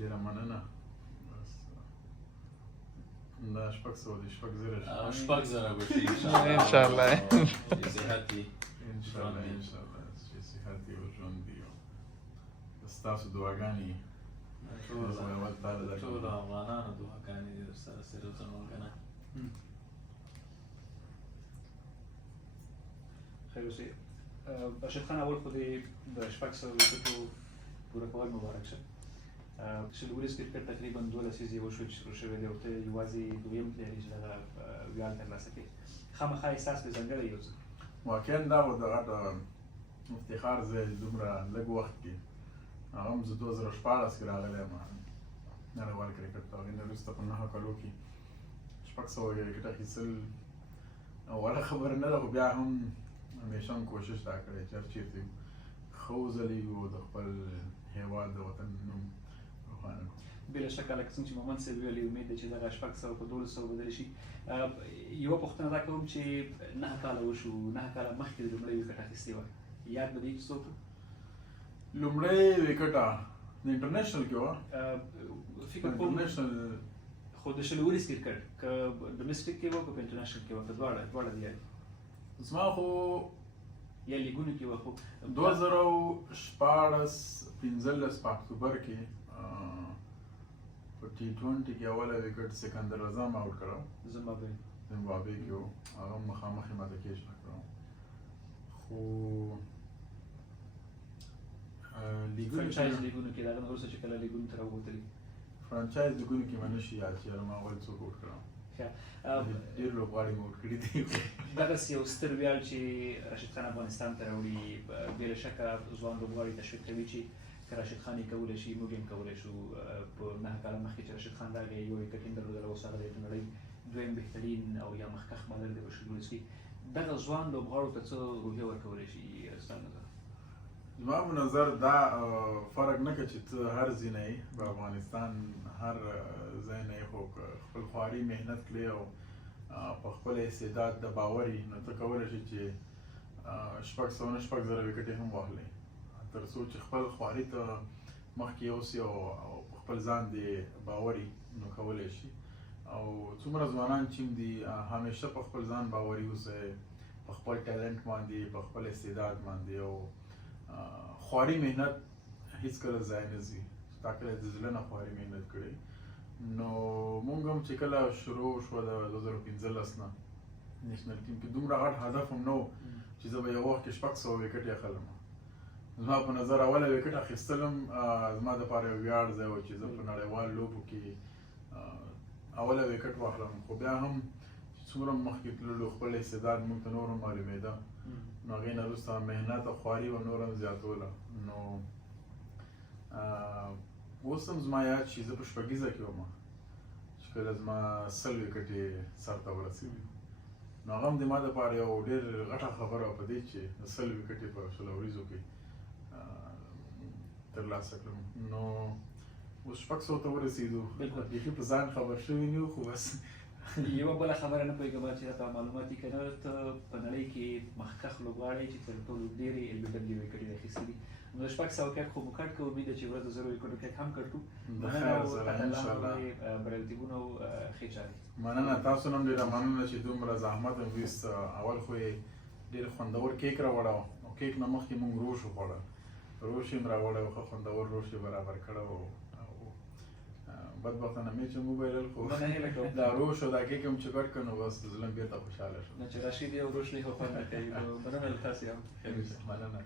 ډېره مننه. دا 600 دي 6,000 شپږ زره به شي انشاءالله چې صحت وي انشاءالله چې صحت وي او ژوند وي او ستاسو دعاګانې ټولو افغانانو دعاګانې دي درسره سره زموږ که نه. خیر اوسئ. راشد خان اول خو دې د 600 وکټو پوره کول مبارک شه. چې ولس کرکټ تقریبا 2 لسیزې وشو چې شروع شوی دی او ته یوازې دویم پلیر یې چې دغه ویاړ ترلاسه کړي. خامخا احساس پرې ځانګړی یو څه واقعا دا و د افتخار ځای دومره لږ وخت کې هغه هم زه 2014 کې راغلی یم نړیوال کرکټ ته. هغې نه وروسته په 9 کالو کې 600 وکټ اخیستل وړه خبره نه ده، خو بیا هم همیشه هم کوشش دا کړی چې هر چېرته یو ښه وځلیږو او د خپل هېواد د وطن نوم روښانه کړو. بلا شکه لکه څنګه چې محمد صاحب ویلي امید دی چې دغه 600 په 1200 بدل شي. یوه پوښتنه دا کوم چې 9 کاله وشو، 9 کاله مخکې د لومړۍ وکټ اخیستې وه، یاد به دی چې څوک لومړۍ وکټه د انټرنیشنل کې وه؟ فکر کوم انټرنیشنل خو د شلوريز کرکټ که ډومېسټک کې وه که په انټرنیشنل کې وه که دواړه دي یاد زما خو یا لیګونو کې وه. خو 2014-15 په اکتوبر کې په T20 کې اوله وکټ سکندر اعظم آوټ کړه. زمبابوې کې و، هغه مخامخ یې ماته کیچ نه کړه. خو فرانچایز لیګونو کې د هغه نه وروسته چې کله لیګونو ته راووتلي فرانچایز لیګونو کې مې نه شي یاد چې ما اول څوک آوټ کړه. ډېر لوبغاړي مې آوټ کړي دي. دغسې یو ستر ویاړ چې راشد خان افغانستان ته راوړي، بېله شکه ځوان لوبغاړي تشویق کوي چې که راشد خان یې کولی شي موږ هم کولی شو. په 9 کاله مخکې چې راشد خان راغی یو وکټ یې درلودله، اوس هغه دی د نړۍ دویم بهترین او یا مخکښ بالر دی په شلوريز کې. دغه ځوان لوبغاړو ته څه روحیه ورکولی شي ستا نظر؟ زما په نظر دا فرق نه کوي چې ته هر ځای نه یې په افغانستان هر ځای نه یې، خو خپل خواري محنت کړې او په خپل استعداد د باور یې نو ته کولی شې چې 600 وکټ یې هم واخلې تر څو چې خپل خواري ته مخکې یوسې او په خپل ځان دې باور یې نو کولی شي. او څومره ځوانان چې دي همیشه په خپل ځان باوري اوسئ، په خپل ټیلنټ باندې، په خپل استعداد باندې، او خواري محنت هیڅکله ضایع نه ځي. تا کله د زړه نه خواري محنت کړې نو موږ هم چې کله شروع شوه د 2015 نه نیشنل ټیم کې دومره غټ هدف هم نه و چې زه به یو وخت کې 600 وکټ یې اخلم. زما په نظر اوله وکټ اخیستل هم زما دپاره یو ویاړ ځای و چې زه په نړیوال لوبو کې اوله وکټ واخلم. خو بیا هم چې څومره مخکې تللو خپل استعداد موږ ته نور هم معلومېده نو هغې نه وروسته محنت او خواري به نور هم زیاتوله. نو اوس هم زما یاد شي زه په شپږیزه کې وم چې کله زما 100 وکټې سر ته ورسېدي نو هغه هم د ما دپاره یو ډېر غټه خبره وه په دې چې 100 وکټې په شلو وریځو کې ترلاسه کړم. نو اوس 600 ته ورسېدو بیخي په ځان خبر شوي نه یو، خو بس یوه بله خبره نه پوهېږم چې راته معلومات دي که نه، ته په نړۍ کې مخکښ لوبغاړی چې تر ټولو ډېرې LBW وکټې یې اخیستې دي. نو 600 کیک خو مو کټ که امید ده چې ورځ د 0 وکټو کیک هم کټ کړو. مننه او انشاءالله بریالیتوبونه او ښې چارې. مننه تاسو نه هم ډېره مننه چې دومره زحمت هم ویست. اول خو یې ډېر خوندور کیک راوړه او کیک نه مخکې مونږ روش وخوړه، روش یې هم راوړی و، ښه خوندور روش یې برابر کړی و. بدبختانه مې چې موبایل خو دا روش او دا کیک هم چې ګډ کړ نو بس زړه مې بېرته خوشحاله شو. نه چې راشد یو روش نه خو خوند نه کوي. مننه له تاسې هم. مننه.